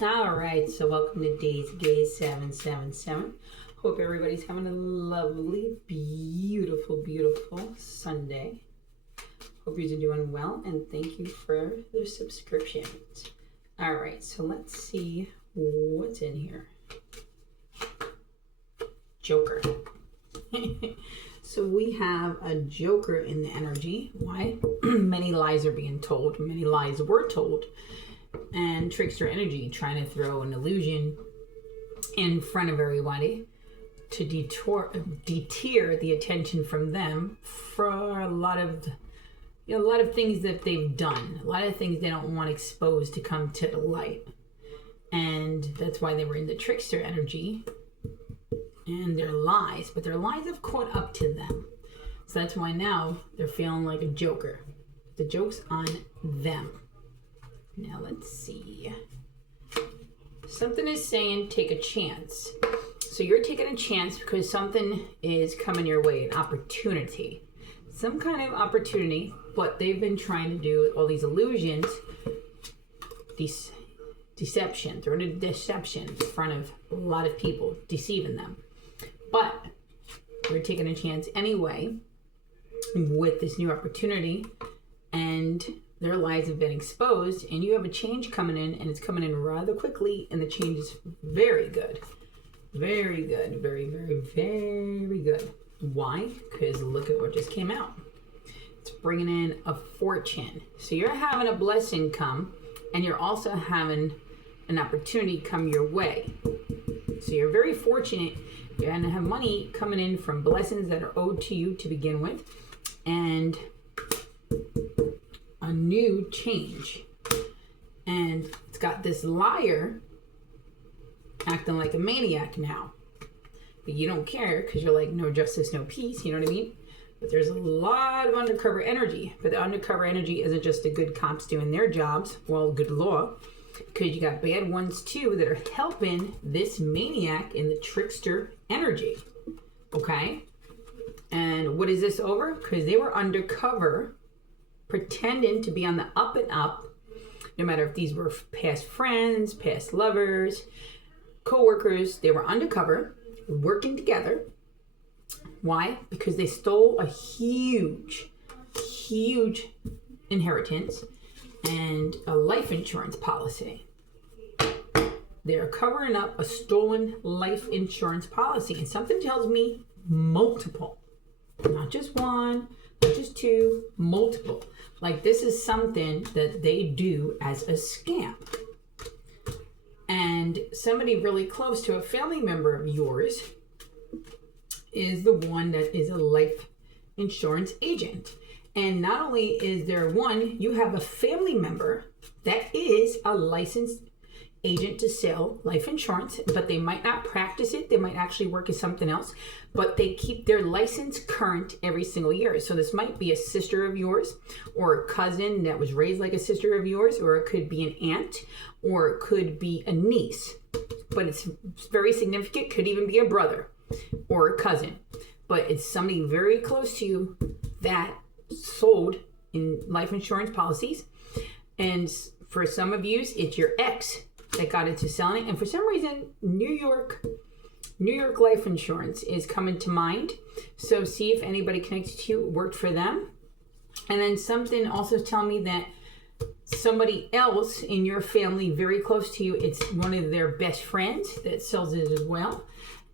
All right, so welcome to Days Gaze 777. Hope everybody's having a lovely, beautiful Sunday. Hope you're doing well, and thank you for the subscriptions. All right, so let's see what's in here. Joker. So we have a Joker in the energy. Why? Many lies are being told. Many lies were told. And trickster energy trying to throw an illusion in front of everybody to deter the attention from them for a lot of things that they've done, a lot of things they don't want exposed to come to the light. And that's why they were in the trickster energy and their lies, but their lies have caught up to them. So that's why now they're feeling like a joker. The joke's on them. Now let's see. Something is saying take a chance. So you're taking a chance because something is coming your way, an opportunity. Some kind of opportunity, but they've been trying to do all these illusions, deception, throwing a deception in front of a lot of people, deceiving them. But you're taking a chance anyway with this new opportunity, and their lies have been exposed, and you have a change coming in, and it's coming in rather quickly, and the change is very good. Very good. Very, very, very good. Why? Because look at what just came out. It's bringing in a fortune. So you're having a blessing come, and you're also having an opportunity come your way. So you're very fortunate. You're going to have money coming in from blessings that are owed to you to begin with, and a new change. And it's got this liar acting like a maniac now, but you don't care because you're like, no justice, no peace, you know what I mean? But there's a lot of undercover energy, but the undercover energy isn't just the good cops doing their jobs, well, good law, because you got bad ones too that are helping this maniac in the trickster energy. Okay, and what is this over? Because they were undercover pretending to be on the up and up, no matter if these were past friends, past lovers, co-workers. They were undercover, working together. Why? Because they stole a huge inheritance and a life insurance policy. They're covering up a stolen life insurance policy, and something tells me multiple, not just one, not just two, multiple. Like this is something that they do as a scam. And somebody really close to a family member of yours is the one that is a life insurance agent. And not only is there one, you have a family member that is a licensed agent to sell life insurance, but they might not practice it. They might actually work as something else, but they keep their license current every single year. So this might be a sister of yours or a cousin that was raised like a sister of yours, or it could be an aunt, or it could be a niece, but it's very significant. Could even be a brother or a cousin, but it's somebody very close to you that sold in life insurance policies. And for some of you, it's your ex that got into selling it. And for some reason, New York life insurance is coming to mind. So see if anybody connected to you worked for them. And then something also telling me that somebody else in your family very close to you, it's one of their best friends that sells it as well.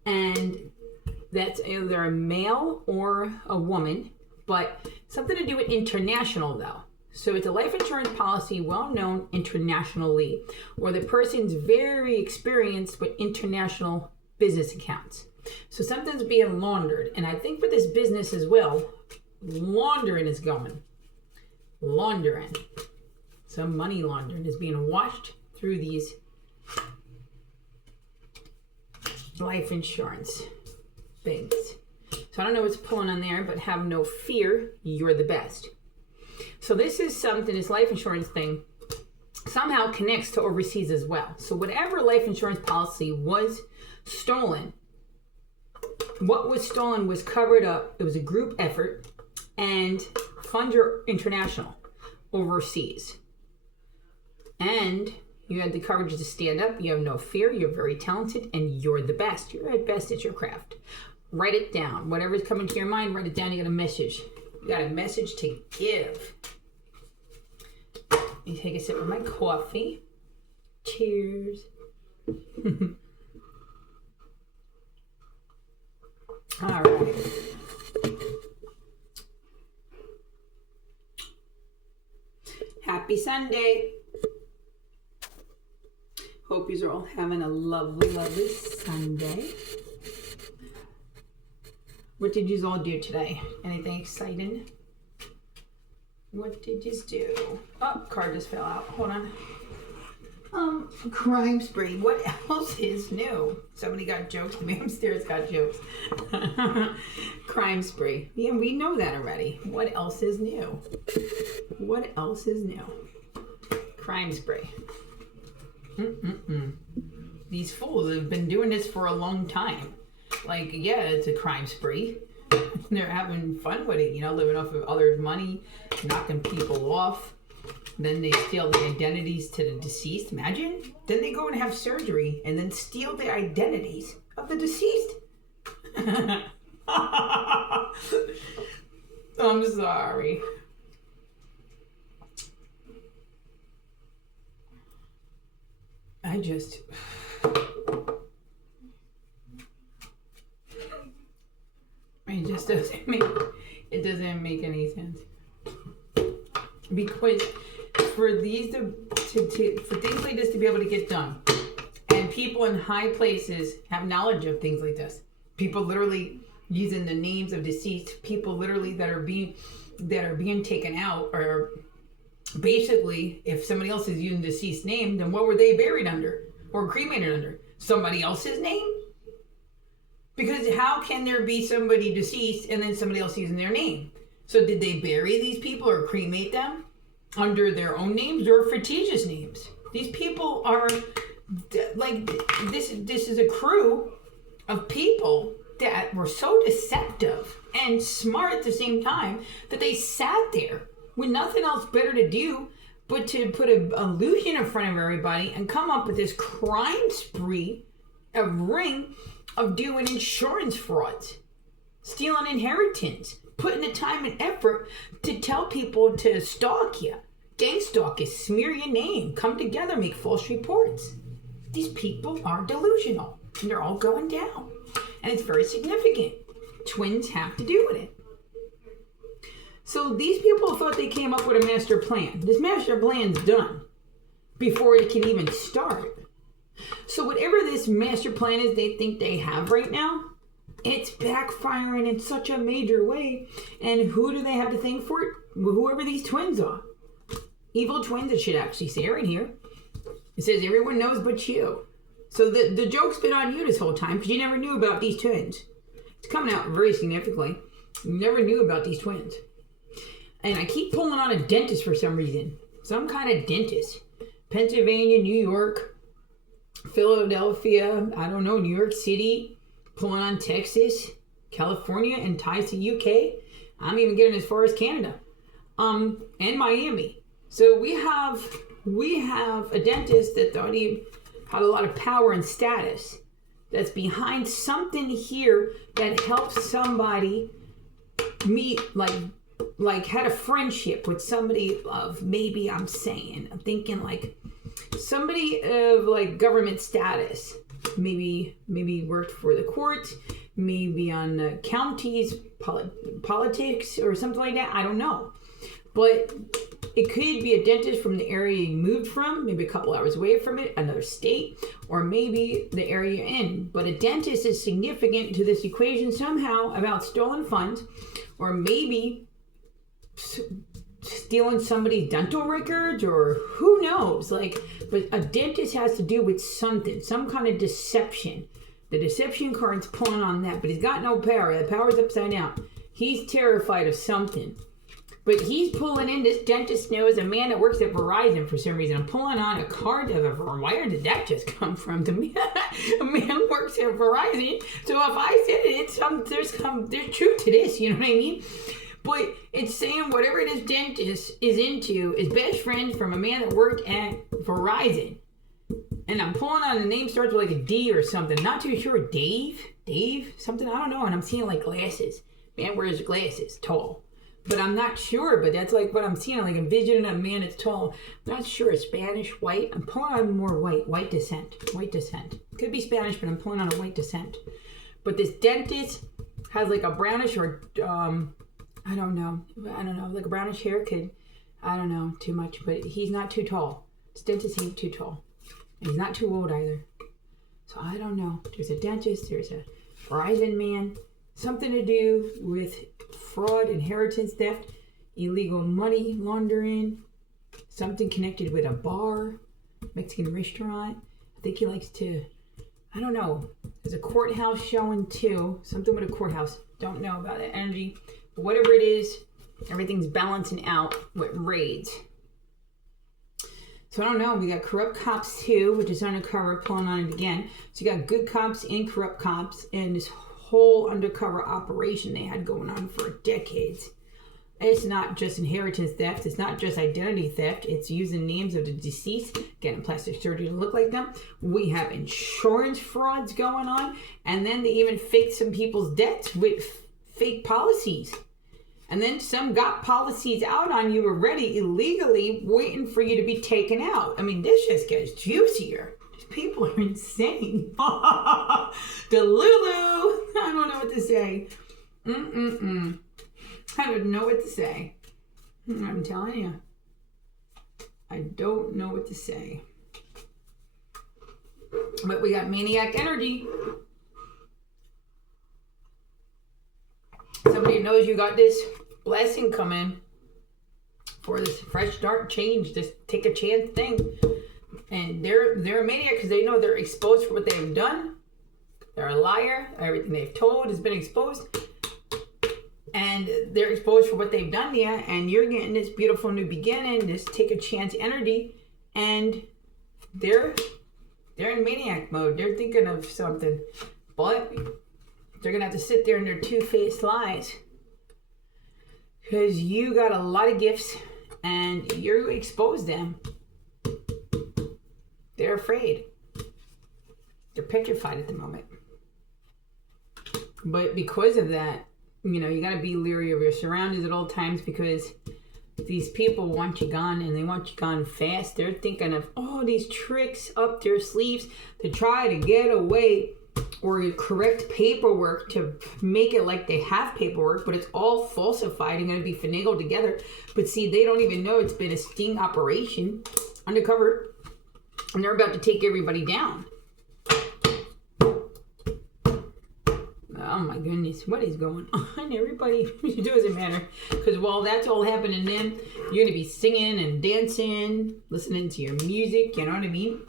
And that's either a male or a woman, but something to do with international though. So it's a life insurance policy well known internationally, or the person's very experienced with international business accounts. So something's being laundered. And I think for this business as well, laundering is going. Laundering. Some money laundering is being washed through these life insurance things. So I don't know what's pulling on there, but have no fear, you're the best. So this is something, this life insurance thing somehow connects to overseas as well. So whatever life insurance policy was stolen, what was stolen was covered up. It was a group effort, and funds are international, overseas. And You had the courage to stand up. You have no fear. You're very talented, and you're the best. You're at best at your craft. Write it down. Whatever's coming to your mind, write it down. You got a message. You got a message to give. You take a sip of my coffee. Cheers. All right. Happy Sunday. Hope you are all having a lovely, lovely Sunday. What did you all do today? Anything exciting? What did you do? Oh, card just fell out. Hold on. Crime spree. What else is new? Somebody got jokes. The man upstairs got jokes. Crime spree. Yeah, we know that already. What else is new? What else is new? Crime spree. These fools have been doing this for a long time. Like, yeah, it's a crime spree. They're having fun with it, living off of others' money, knocking people off. Then they steal the identities to the deceased. Imagine. Then they go and have surgery and then steal the identities of the deceased. I'm sorry. It doesn't make any sense. Because for these for things like this to be able to get done, and people in high places have knowledge of things like this. People literally using the names of deceased people, literally that are being taken out, or basically, if somebody else is using deceased name, then what were they buried under or cremated under? Somebody else's name? Because how can there be somebody deceased and then somebody else using their name? So did they bury these people or cremate them under their own names or fictitious names? These people are like, this is a crew of people that were so deceptive and smart at the same time that they sat there with nothing else better to do but to put an illusion in front of everybody and come up with this crime spree, a ring of doing insurance frauds, stealing inheritance, putting the time and effort to tell people to stalk you, gang stalk you, smear your name, come together, make false reports. These people are delusional, and they're all going down. And it's very significant. Twins have to do with it. So these people thought they came up with a master plan. This master plan's done before it can even start. So whatever this master plan is they think they have right now, it's backfiring in such a major way. And who do they have to thank for it? Whoever these twins are. Evil twins, it should actually say right here. It says everyone knows but you. So the joke's been on you this whole time because you never knew about these twins. It's coming out very significantly. You never knew about these twins. And I keep pulling on a dentist for some reason. Some kind of dentist. Pennsylvania, New York, Philadelphia, I don't know, New York City, pulling on Texas, California, and ties to UK. I'm even getting as far as Canada. And Miami. So we have a dentist that thought he had a lot of power and status, that's behind something here that helps somebody meet, like had a friendship with somebody of, maybe I'm thinking like somebody of like government status, maybe worked for the court, maybe on the county's politics or something like that. I don't know. But it could be a dentist from the area you moved from, maybe a couple hours away from it, another state, or maybe the area you're in. But a dentist is significant to this equation somehow about stolen funds, or maybe stealing somebody's dental records, or who knows. But a dentist has to do with something, some kind of deception. The deception card's pulling on that, but he's got no power. The power's upside down. He's terrified of something. But he's pulling in, this dentist knows a man that works at Verizon for some reason. I'm pulling on a card of where did that just come from? To me, a man works at Verizon. So if I said it, there's truth to this, you know what I mean? But it's saying whatever this dentist is into is best friends from a man that worked at Verizon. And I'm pulling on the name starts with like a D or something. Not too sure. Dave, something, I don't know. And I'm seeing like glasses. Man wears glasses, tall. But I'm not sure, but that's like what I'm seeing. Like I'm envisioning a man that's tall. I'm not sure. Spanish, white. I'm pulling on more white descent. Could be Spanish, but I'm pulling on a white descent. But this dentist has like a brownish or, I don't know, like a brownish hair. I don't know too much, but he's not too tall. This dentist ain't too tall. And he's not too old either. So I don't know. There's a dentist, there's a Verizon man. Something to do with fraud, inheritance theft, illegal money laundering, something connected with a bar, Mexican restaurant. I think he likes to, I don't know. There's a courthouse showing too. Something with a courthouse. Don't know about that energy. But whatever it is, everything's balancing out with raids. So I don't know. We got corrupt cops too, which is undercover, pulling on it again. So you got good cops and corrupt cops, and this whole undercover operation they had going on for decades. It's not just inheritance theft. It's not just identity theft. It's using names of the deceased, getting plastic surgery to look like them. We have insurance frauds going on. And then they even faked some people's debts with fake policies. And then some got policies out on you already illegally, waiting for you to be taken out. I mean, this just gets juicier. These people are insane. Delulu. I don't know what to say. I don't know what to say. I'm telling you. I don't know what to say. But we got maniac energy. Somebody knows you got this blessing coming for this fresh start, change, this take a chance thing. And they're a maniac because they know they're exposed for what they've done. They're a liar. Everything they've told has been exposed. And they're exposed for what they've done there. And you're getting this beautiful new beginning, this take a chance energy. And they're in maniac mode. They're thinking of something. But they're going to have to sit there in their two-faced lies. Because you got a lot of gifts and you exposed them. They're afraid. They're petrified at the moment. But because of that, you know, you got to be leery of your surroundings at all times, because these people want you gone, and they want you gone fast. They're thinking of all these tricks up their sleeves to try to get away, or correct paperwork to make it like they have paperwork, but it's all falsified and going to be finagled together. But see, they don't even know it's been a sting operation undercover, and they're about to take everybody down. Oh my goodness, what is going on, everybody? It doesn't matter, because while that's all happening, then you're going to be singing and dancing, listening to your music, you know what I mean?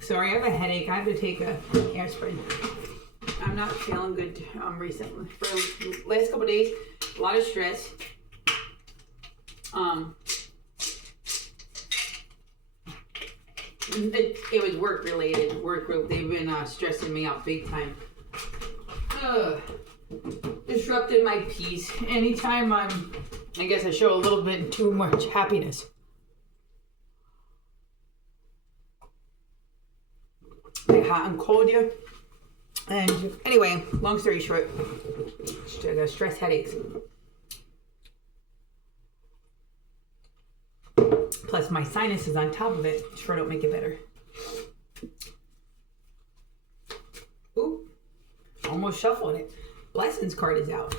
Sorry, I have a headache. I have to take a aspirin. I'm not feeling good recently. For the last couple of days, a lot of stress. It was work related. Work group. They've been stressing me out big time. Disrupted my peace. Anytime I guess I show a little bit too much happiness. Hot and cold here. And anyway, long story short, I got stress headaches. Plus my sinuses on top of it sure don't make it better. Ooh, almost shuffled it. Blessings card is out.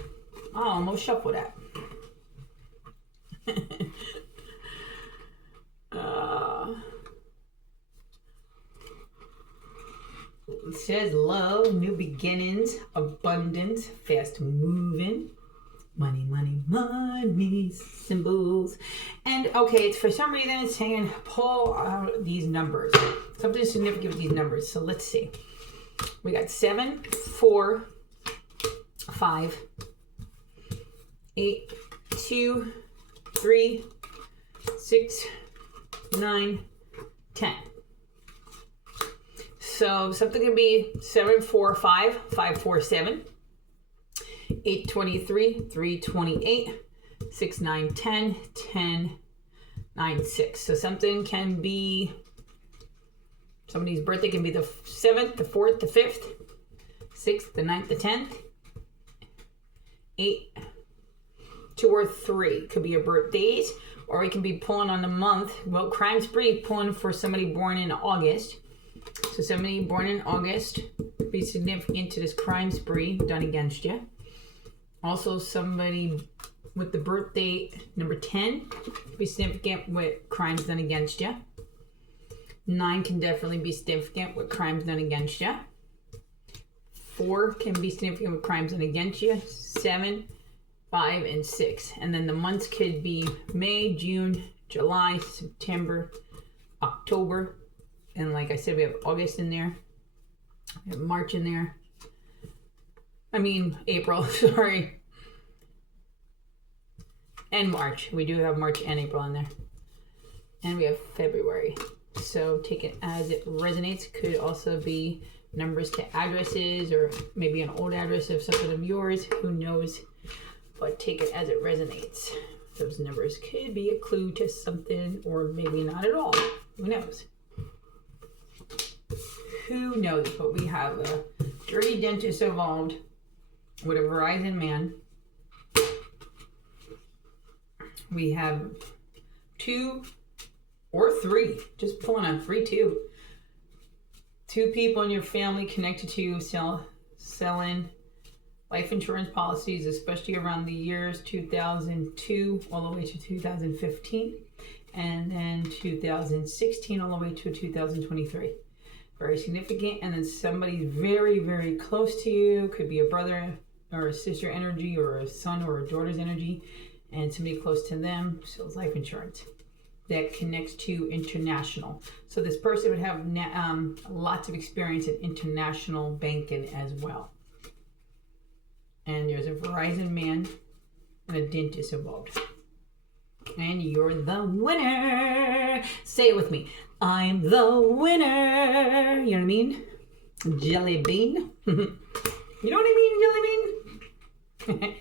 I almost shuffled that. It says love, new beginnings, abundance, fast moving, money, money, money, symbols. And okay, it's for some reason it's saying pull out these numbers. Something significant with these numbers. So let's see. We got 7, 4, 5, 8, 2, 3, 6, 9, 10. So something can be 7, 4, 5, 5, 4, 7, 8, 23, 3, 28, 6, 9, 10, 10, 9, 6. So something can be Somebody's birthday can be the 7th, the 4th, the 5th, 6th, the 9th, the 10th. 8, 2 or 3 could be your birthdays, or we can be pulling on the month. Well, crime spree pulling for somebody born in August. So somebody born in August be significant to this crime spree done against you. Also, somebody with the birthday number 10 be significant with crimes done against you. 9 can definitely be significant with crimes done against you. 4 can be significant with crimes done against you. 7, 5, and 6. And then the months could be May, June, July, September, October. And like I said, we have August in there. We have March in there. April, sorry. And March. We do have March and April in there. And we have February. So take it as it resonates. Could also be numbers to addresses, or maybe an old address of something of yours. Who knows? But take it as it resonates. Those numbers could be a clue to something, or maybe not at all. Who knows? Who knows? But we have a dirty dentist evolved with a Verizon man. We have 2 or 3, just pulling on 3, 2. 2 people in your family connected to you selling life insurance policies, especially around the years 2002 all the way to 2015, and then 2016 all the way to 2023. Very significant. And then somebody very, very close to you, could be a brother or a sister energy, or a son or a daughter's energy, and somebody close to them sells life insurance that connects to international. So this person would have lots of experience in international banking as well. And there's a Verizon man and a dentist involved. And you're the winner. Say it with me. I'm the winner. You know what I mean? Jelly bean. You know what I mean, Jelly bean?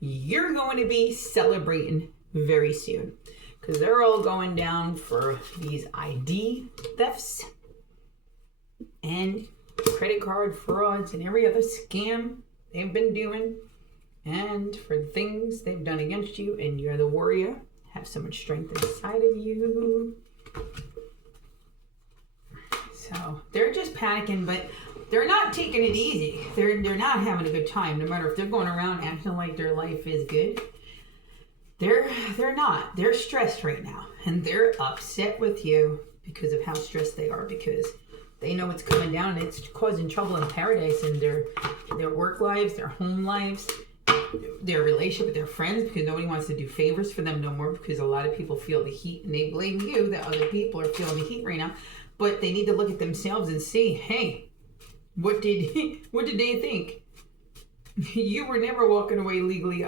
You're going to be celebrating very soon, because they're all going down for these ID thefts and credit card frauds and every other scam they've been doing, and for the things they've done against you. And you're the warrior. Have so much strength inside of you. So they're just panicking, but they're not taking it easy. They're not having a good time, no matter if they're going around acting like their life is good. They're not. They're stressed right now, and they're upset with you because of how stressed they are, because they know it's coming down and it's causing trouble in paradise in their work lives, their home lives, their relationship with their friends, because nobody wants to do favors for them no more, because a lot of people feel the heat and they blame you that other people are feeling the heat right now. But they need to look at themselves and see, hey, what did they think? You were never walking away legally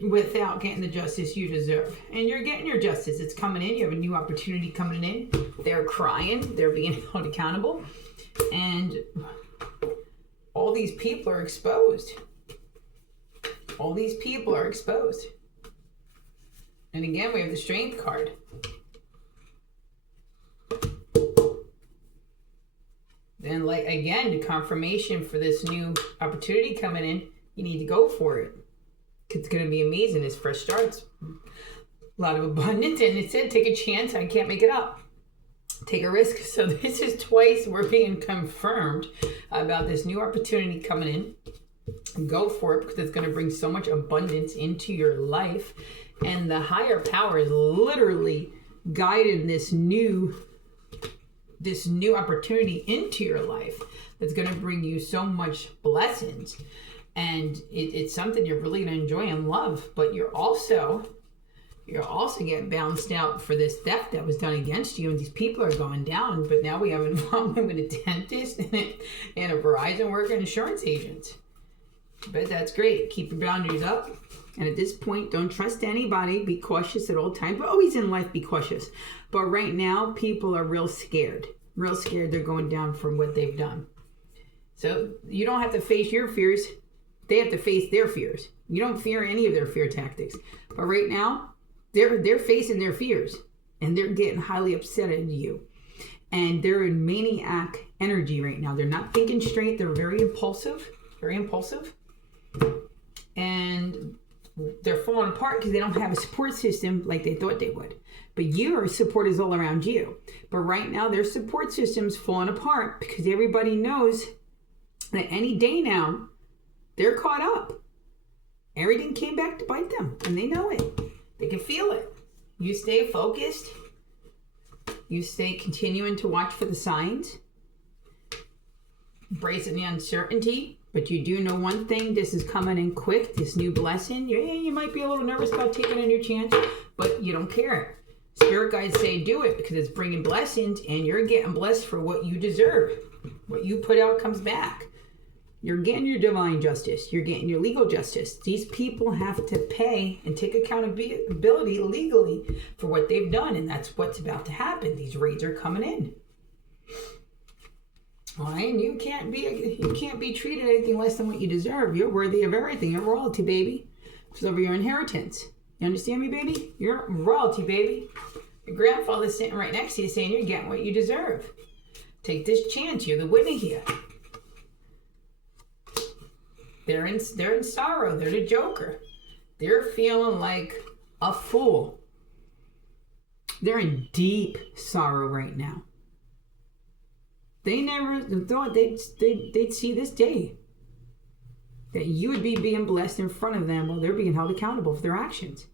without getting the justice you deserve. And you're getting your justice. It's coming in. You have a new opportunity coming in. They're crying. They're being held accountable. And all these people are exposed. All these people are exposed. And again, we have the Strength card. Then, the confirmation for this new opportunity coming in, you need to go for it. It's going to be amazing. It's fresh starts. A lot of abundance. And it said, take a chance. I can't make it up. Take a risk. So this is twice we're being confirmed about this new opportunity coming in. Go for it, because it's going to bring so much abundance into your life. And the higher power is literally guiding this new opportunity into your life that's going to bring you so much blessings. And it's something you're really going to enjoy and love. But you're also getting bounced out for this theft that was done against you. And these people are going down. But now we have involvement with a dentist and a Verizon worker and insurance agent. But that's great. Keep your boundaries up. And at this point, don't trust anybody. Be cautious at all times. But always in life, be cautious. But right now, people are real scared. Real scared they're going down from what they've done. So you don't have to face your fears. They have to face their fears. You don't fear any of their fear tactics. But right now, they're facing their fears. And they're getting highly upset at you. And they're in maniac energy right now. They're not thinking straight. They're very impulsive. And they're falling apart because they don't have a support system like they thought they would. But your support is all around you. But right now, their support system's falling apart because everybody knows that any day now, they're caught up. Everything came back to bite them, and they know it. They can feel it. You stay focused. You stay continuing to watch for the signs. Embracing the uncertainty. But you do know one thing. This is coming in quick. This new blessing. Yeah, you might be a little nervous about taking a new chance, but you don't care. Spirit guides say do it because it's bringing blessings, and you're getting blessed for what you deserve. What you put out comes back. You're getting your divine justice. You're getting your legal justice. These people have to pay and take accountability legally for what they've done, and that's what's about to happen. These raids are coming in. All right, and you can't be treated anything less than what you deserve. You're worthy of everything. You're royalty, baby. It's over your inheritance. You understand me, baby? You're royalty, baby. Your grandfather's sitting right next to you saying you're getting what you deserve. Take this chance. You're the winner here. They're in sorrow. They're the joker. They're feeling like a fool. They're in deep sorrow right now. They never thought they'd see this day. That you would be being blessed in front of them while they're being held accountable for their actions.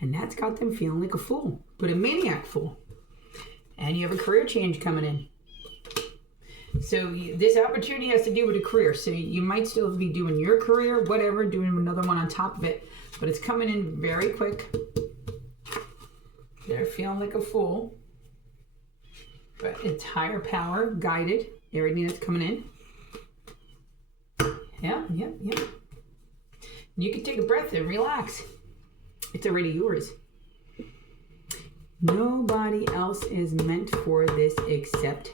And that's got them feeling like a fool, but a maniac fool. And you have a career change coming in. So this opportunity has to do with a career. So you might still be doing your career, whatever, doing another one on top of it. But it's coming in very quick. They're feeling like a fool. But it's higher power, guided, everything that's coming in. Yeah. You can take a breath and relax. It's already yours. Nobody else is meant for this except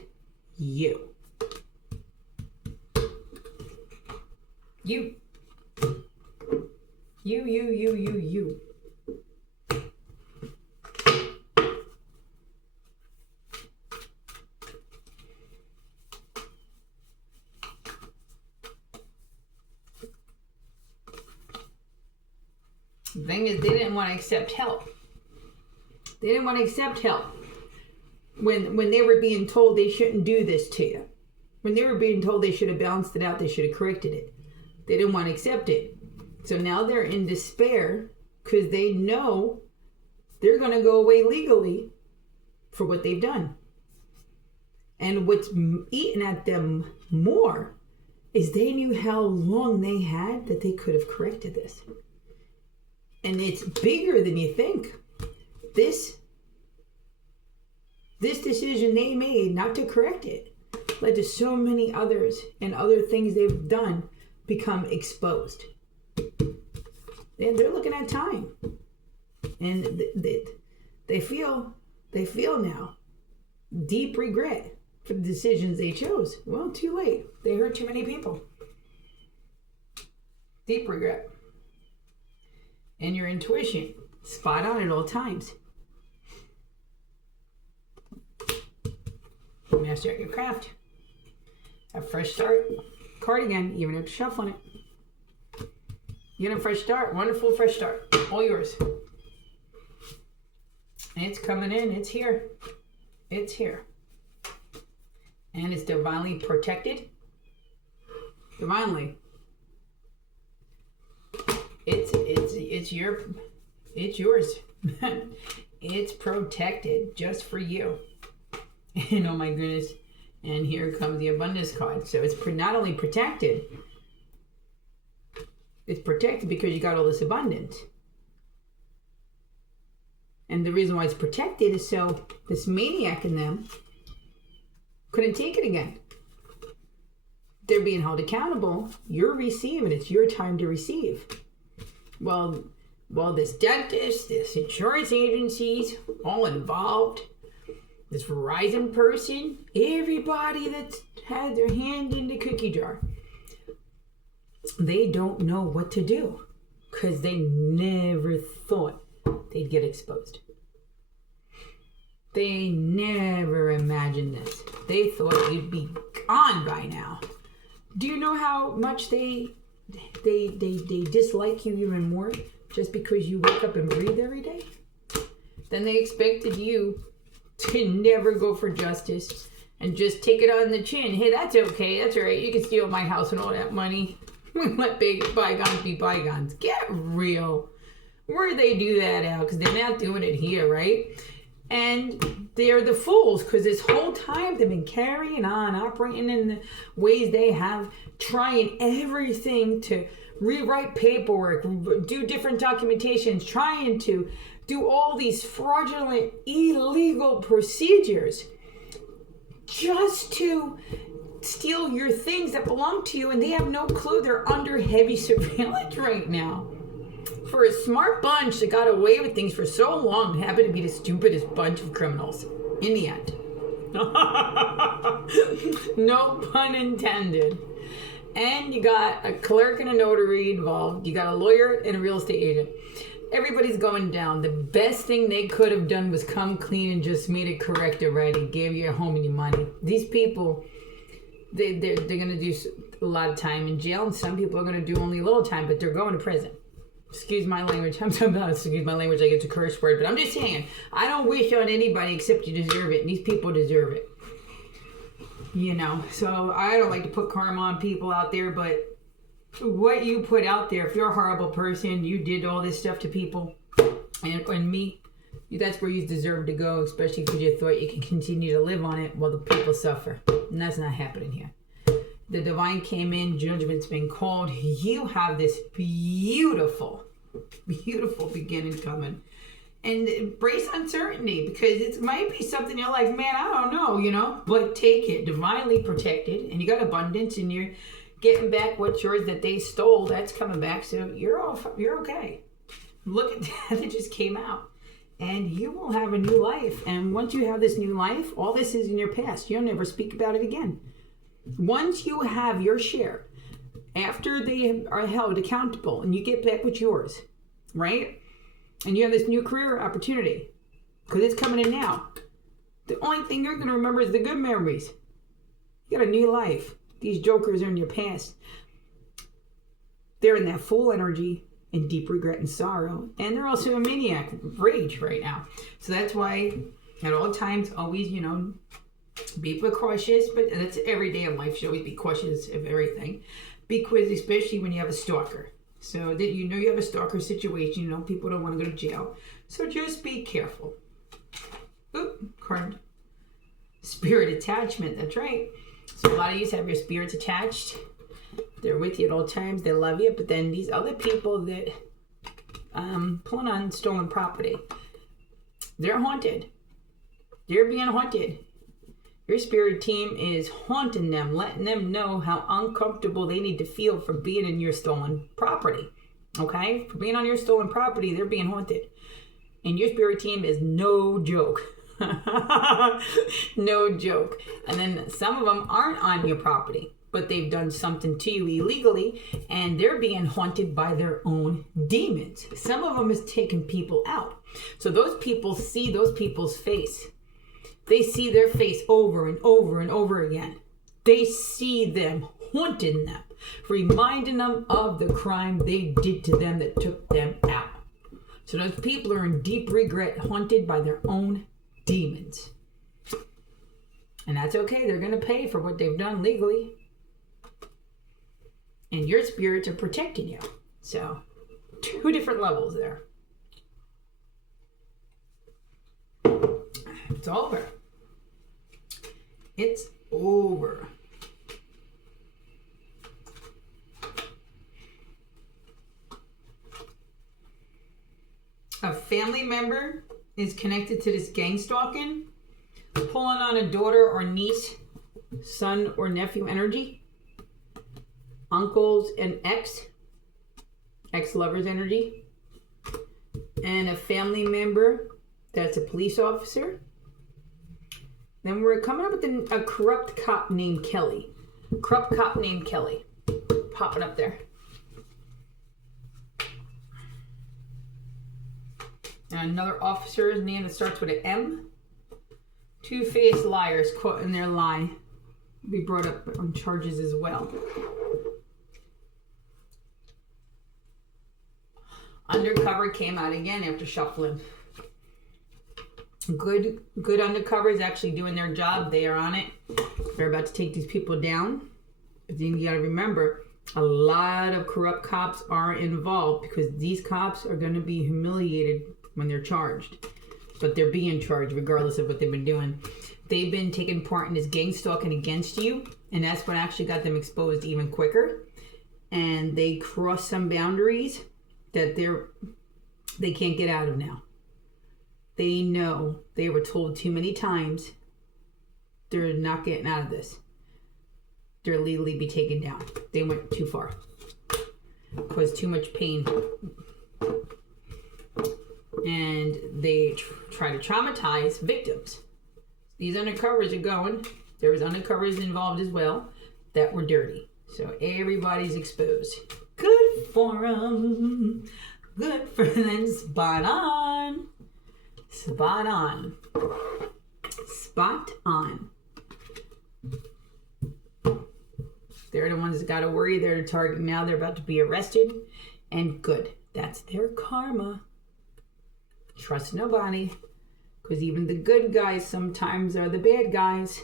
you. You. The thing is, they didn't want to accept help. They didn't want to accept help when they were being told they shouldn't do this to you. When they were being told they should have balanced it out, they should have corrected it. They didn't want to accept it. So now they're in despair because they know they're going to go away legally for what they've done. And what's eating at them more is they knew how long they had that they could have corrected this. And it's bigger than you think. This decision they made not to correct it led to so many others and other things they've done become exposed. And they're looking at time. And they feel now deep regret for the decisions they chose. Well, too late. They hurt too many people. Deep regret. And your intuition, spot on at all times. Master at your craft. A fresh start. Card again, even after shuffling it. You get a fresh start. Wonderful fresh start. All yours. It's coming in. It's here. It's here. And it's divinely protected. Divinely. It's yours. It's protected just for you. And oh my goodness. And here comes the abundance card. So it's not only protected, it's protected because you got all this abundance. And the reason why it's protected is so this maniac in them couldn't take it again. They're being held accountable. You're receiving. It's your time to receive. Well, this dentist, this insurance agencies, all involved, this Verizon person, everybody that's had their hand in the cookie jar, they don't know what to do because they never thought they'd get exposed. They never imagined this. They thought you'd be gone by now. Do you know how much they dislike you even more just because you wake up and breathe every day? Then they expected you to never go for justice and just take it on the chin. Hey, that's okay. That's all right. You can steal my house and all that money. Let bygones be bygones. Get real. Where do they do that out? Because they're not doing it here, right? And they're the fools, because this whole time they've been carrying on, operating in the ways they have, trying everything to rewrite paperwork, do different documentations, trying to do all these fraudulent, illegal procedures just to steal your things that belong to you, and they have no clue they're under heavy surveillance right now. For a smart bunch that got away with things for so long, happened to be the stupidest bunch of criminals in the end. No pun intended. And you got a clerk and a notary involved. You got a lawyer and a real estate agent. Everybody's going down. The best thing they could have done was come clean and just made it correct already. Gave you your home and your money. These people, they're going to do a lot of time in jail, and some people are going to do only a little time, but they're going to prison. Excuse my language. I'm sorry about excuse my language. I get a curse word, but I'm just saying, I don't wish on anybody except you deserve it. And these people deserve it. You know, so I don't like to put karma on people out there, but what you put out there, if you're a horrible person, you did all this stuff to people, and me, that's where you deserve to go, especially because you thought you could continue to live on it while the people suffer. And that's not happening here. The divine came in, judgment's been called. You have this beautiful, beautiful beginning coming. And embrace uncertainty, because it might be something you're like, man, I don't know, you know, but take it, divinely protected, and you got abundance, and you're getting back what's yours that they stole. That's coming back, so you're okay. Look at that, it just came out. And you will have a new life. And once you have this new life, all this is in your past. You'll never speak about it again. Once you have your share, after they are held accountable and you get back what's yours, right? And you have this new career opportunity, because it's coming in now. The only thing you're going to remember is the good memories. You got a new life. These jokers are in your past. They're in that full energy and deep regret and sorrow. And they're also a maniac rage right now. So that's why at all times, always, you know, be cautious. But that's every day of life. You should always be cautious of everything. Because especially when you have a stalker. So that you know you have a stalker situation. You know people don't want to go to jail. So just be careful. Oop, card. Spirit attachment. That's right. So a lot of you have your spirits attached. They're with you at all times. They love you. But then these other people that pulling on stolen property, they're haunted. They're being haunted. Your spirit team is haunting them, letting them know how uncomfortable they need to feel for being in your stolen property. Okay? For being on your stolen property, they're being haunted. And your spirit team is no joke. No joke. And then some of them aren't on your property, but they've done something to you illegally, and they're being haunted by their own demons. Some of them is taking people out. So those people see those people's face. They see their face over and over and over again. They see them haunting them, reminding them of the crime they did to them that took them out. So those people are in deep regret, haunted by their own demons. And that's okay. They're going to pay for what they've done legally. And your spirits are protecting you. So, two different levels there. It's over. It's over. A family member is connected to this gang stalking, pulling on a daughter or niece, son or nephew energy, uncles and ex-lovers energy, and a family member that's a police officer. Then we're coming up with a corrupt cop named Kelly. Corrupt cop named Kelly. Popping up there. And another officer's name that starts with an M. Two-faced liars caught in their lie be brought up on charges as well. Undercover came out again after shuffling. Good undercovers actually doing their job. They are on it. They're about to take these people down. But then you gotta remember, a lot of corrupt cops are involved because these cops are gonna be humiliated when they're charged. But they're being charged regardless of what they've been doing. They've been taking part in this gang stalking against you, and that's what actually got them exposed even quicker. And they crossed some boundaries that they can't get out of now. They know they were told too many times they're not getting out of this. They're legally be taken down. They went too far. Caused too much pain. And they try to traumatize victims. These undercovers are going. There was undercovers involved as well that were dirty. So everybody's exposed. Good for them. Good for them. Spot on. Spot on. Spot on. They're the ones that got to worry. They're the target now. They're about to be arrested. And good. That's their karma. Trust nobody. Because even the good guys sometimes are the bad guys.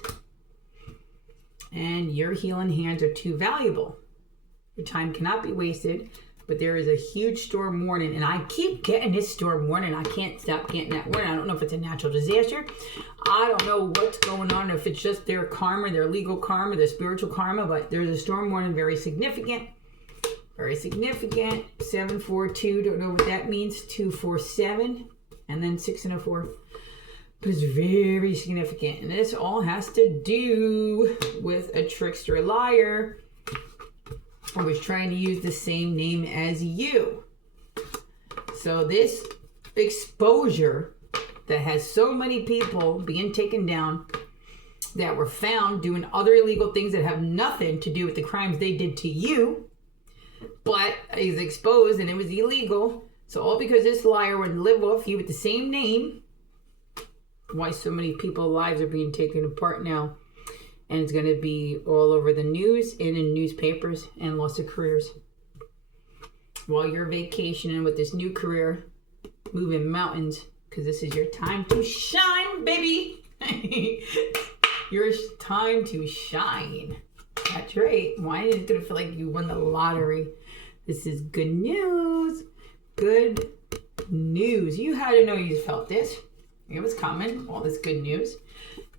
And your healing hands are too valuable. Your time cannot be wasted. But there is a huge storm warning. And I keep getting this storm warning. I can't stop getting that warning. I don't know if it's a natural disaster. I don't know what's going on. If it's just their karma, their legal karma, their spiritual karma. But there's a storm warning. Very significant. Very significant. 742. Don't know what that means. 247. And then 6 and a 4. But it's very significant. And this all has to do with a trickster liar who was trying to use the same name as you. So this exposure that has so many people being taken down that were found doing other illegal things that have nothing to do with the crimes they did to you, but is exposed and it was illegal. So all because this liar would live off you with the same name. Why so many people's lives are being taken apart now. And it's going to be all over the news and in newspapers and loss of careers. While you're vacationing with this new career, moving mountains, because this is your time to shine, baby. Your time to shine. That's right. Why is it going to feel like you won the lottery? This is good news. Good news. You had to know you felt this. It was coming, all this good news.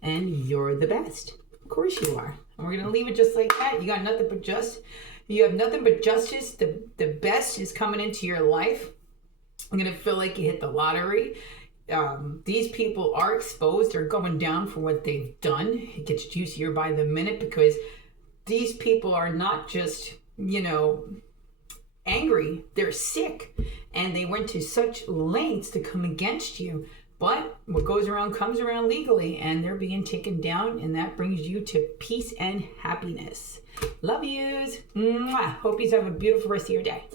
And you're the best. Of course you are. And we're going to leave it just like that. You got nothing but you have nothing but justice. The best is coming into your life. I'm going to feel like you hit the lottery. These people are exposed. They're going down for what they've done. It gets juicier by the minute because these people are not just, angry. They're sick. And they went to such lengths to come against you. But what goes around comes around legally, and they're being taken down, and that brings you to peace and happiness. Love yous. Mwah. Hope you have a beautiful rest of your day.